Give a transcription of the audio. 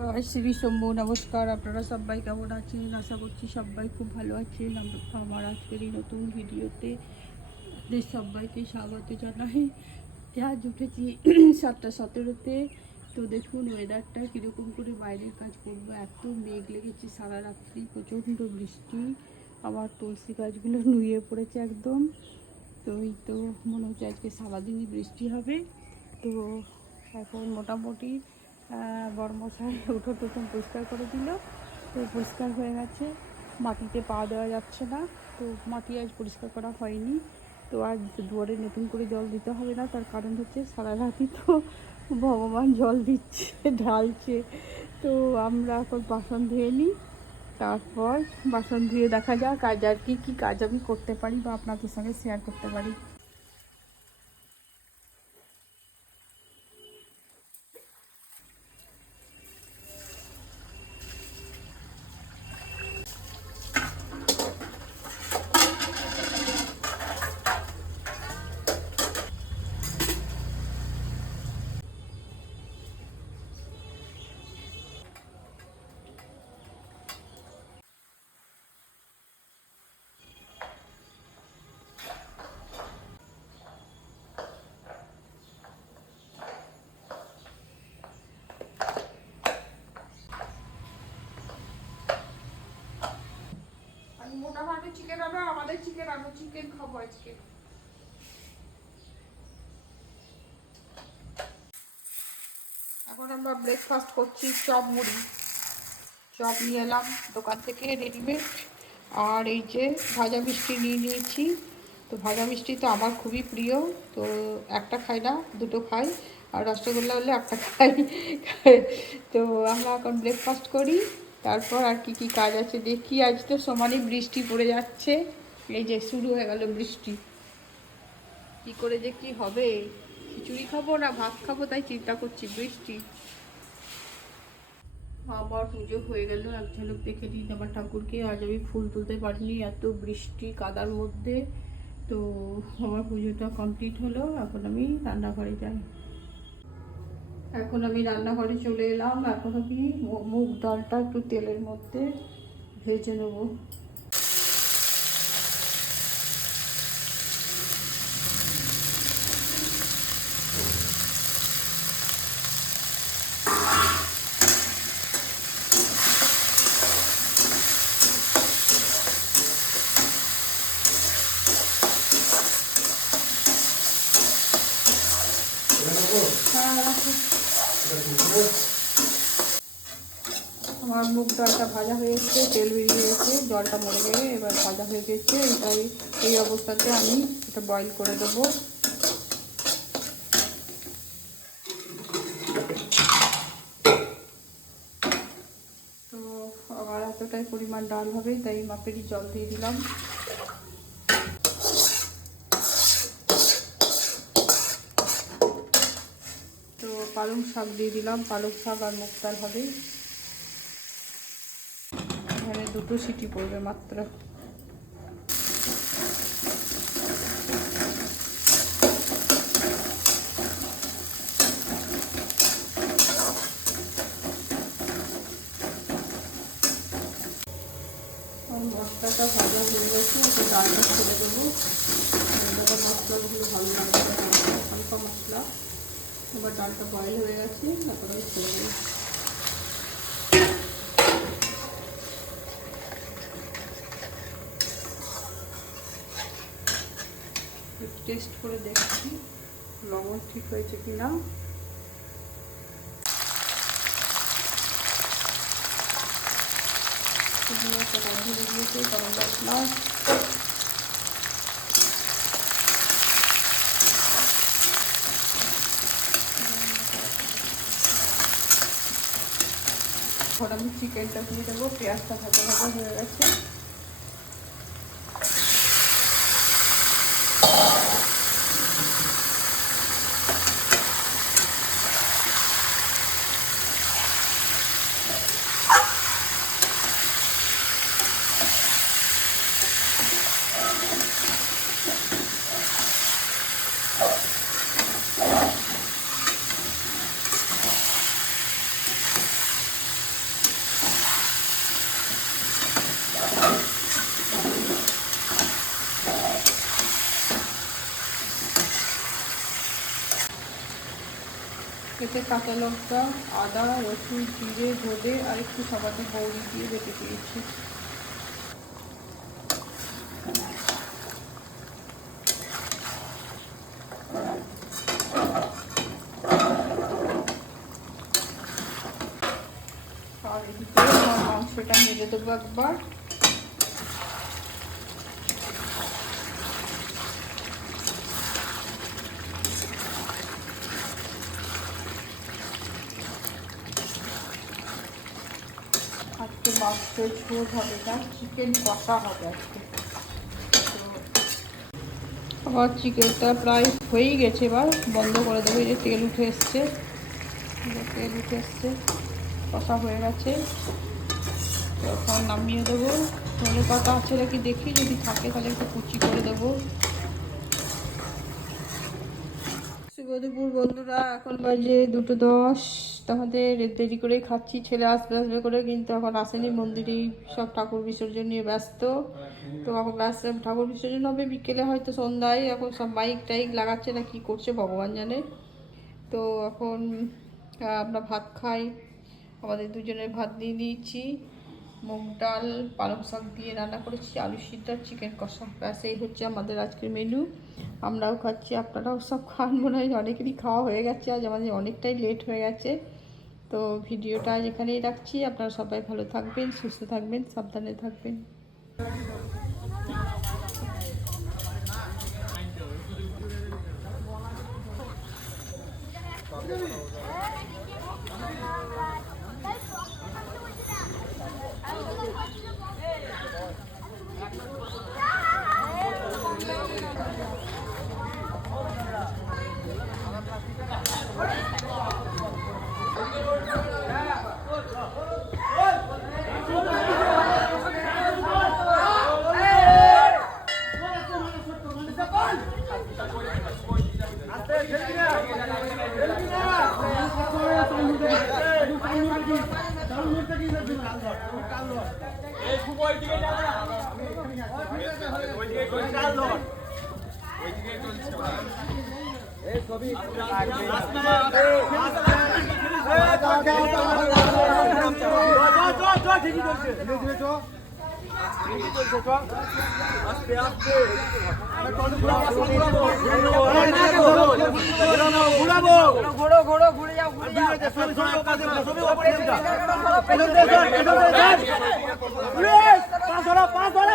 শ্রী শম্ভু, নমস্কার। আপনারা সবাই কেমন আছেন? আশা করছি সবাই খুব ভালো আছেন। আম- আমার আজকের এই নতুন ভিডিওতে আপনাদের সবাইকে স্বাগত জানাই। আজ উঠেছি সাতটা সতেরোতে। তো দেখুন ওয়েদারটা কীরকম করে বাইরের কাজ করব এত মেঘ লেগেছে সারা রাত্রি, প্রচণ্ড বৃষ্টি। আমার তুলসী গাছগুলো নুয়ে পড়েছে একদম। তো এই তো মনে হচ্ছে আজকে সারাদিনই বৃষ্টি হবে। তো এখন মোটামুটি বড়মশাই উঠো টুঠো পরিষ্কার করে দিল। তো পরিষ্কার হয়ে গেছে। মাটিতে পা দেওয়া যাচ্ছে না। তো মাটি আজ পরিষ্কার করা হয়নি। তো আজ দুয়ারে নতুন করে জল দিতে হবে না। তার কারণ হচ্ছে সারা রাতই তো ভগবান জল দিচ্ছে, ঢালছে। তো আমরা এখন বাসন ধুয়ে নিই। তারপর বাসন ধুয়ে দেখা যাক কাজ আর কি, কী কাজ আমি করতে পারি বা আপনাদের সঙ্গে শেয়ার করতে পারি। চিকেন খাব আজকে এখন আমরা ব্রেকফাস্ট করছি চপ মুড়ি। চপ নিয়ে এলাম, দোকান থেকে রেডিমেড আর এই যে ভাজা মিষ্টি নিয়ে নিয়েছি। তো ভাজা মিষ্টি তো আমার খুবই প্রিয়, তো একটা খাই না, দুটো খাই। আর রসগোল্লা হলে একটা খাই। তো আমরা এখন ব্রেকফাস্ট করি। তারপর আর কি কি কাজ আছে দেখি। আজ তো সমানই বৃষ্টি পড়ে যাচ্ছে। এই যে শুরু হয়ে গেল বৃষ্টি। কি করে যে কি হবে? খিচুড়ি খাব না ভাত খাব, তাই চিন্তা করছি বৃষ্টি। আমার পুজো হয়ে গেল, এক ঝলক দেখে দিন আমার ঠাকুরকে। আজ আমি ফুল তুলতে পারিনি, এত বৃষ্টি কাদার মধ্যে। তো আমার পুজোটা কমপ্লিট হলো, এখন আমি রান্নাঘরে যাই। এখন আমি রান্নাঘরে চলে এলাম, এখন আমি মুগ ডালটা একটু তেলের মধ্যে ভেজে নেব। মুগ ডালটা ভাজা হয়ে এসছে তেল বেরিয়ে গেছে, জলটা মরে গেলে এবার ভাজা হয়ে গেছে। এটাই, এই অবস্থাতে আমি এটা বয়েল করে দেবো। তো আমার এতটাই পরিমাণ ডাল হবে, তাই মাপেরই জল দিয়ে দিলাম। তো পালং শাক দিয়ে দিলাম, পালং শাক আর মুগ ডাল হবে। দুটো সিটি পড়বে মাত্র। মশলাটা ভাজা হয়ে গেছে ডালটা দেবো। ভালো হালকা মশলা। ডালটা বয়েল হয়ে গেছে, তারপরে ছেড়ে দেবো। টেস্ট করে দেখছি, লবণ ঠিক হয়েছে কি না আমি চিকেনটা দিয়ে দেবো, পেঁয়াজটা ভাজা ভাজা হয়ে গেছে। এতে কাঁচা লঙ্কা আদা রসুন জিরে ধনে আর একটু সামান্য বৌরি দিয়ে রেখে দিয়েছি আর এদিকে আমার মাংসটা মেরে দেবো একবার মাংস ঝোল হবে না, চিকেন কষা হবে আজকে। আবার চিকেনটা প্রায় হয়েই গেছে এবার, বন্ধ করে দেবো, এই যে তেল উঠে এসছে। তেল উঠে এসছে, কষা হয়ে গেছে। এখন নামিয়ে দেবো। ধনে পাতা আছে নাকি দেখি, যদি থাকে তাহলে একটু কুচি করে দেবো। শুভ দুপুর বন্ধুরা, এখন বাজে দুটো দশ। তোমাদের দেরি করে খাচ্ছি, ছেলে আসবে আসবে করে কিন্তু এখন আসেনি মন্দিরেই সব ঠাকুর বিসর্জন নিয়ে ব্যস্ত। তো এখন ব্যস্ত ঠাকুর বিসর্জন হবে, বিকেলে হয়তো সন্ধ্যায়, এখন সব বাইক টাইক লাগাচ্ছে না, কি করছে ভগবান জানে। তো এখন আমরা ভাত খাই, আমাদের দুজনের ভাত দিয়ে দিয়েছি। মুগ ডাল, পালং শাক দিয়ে রান্না করেছি, আলু সিদ্ধ, চিকেন কষা, ব্যাস, এই হচ্ছে আমাদের আজকের মেনু আমরাও খাচ্ছি, আপনারাও সব খান, মনে হয় অনেকেরই খাওয়া হয়ে গেছে, আজ আমাদের অনেকটাই লেট হয়ে গেছে। তো ভিডিওটা আজ এখানেই রাখছি। আপনারা সবাই ভালো থাকবেন সুস্থ থাকবেন সাবধানে থাকবেন। আস্তে আস্তে যাবো ঘোড়ো ঘোড়ো ঘুরে যাও ঘুরে যাও ছবি ছবি ওপাশে ছবি ওপাশে পুলিশ পাঁচ হলো পাঁচ হলো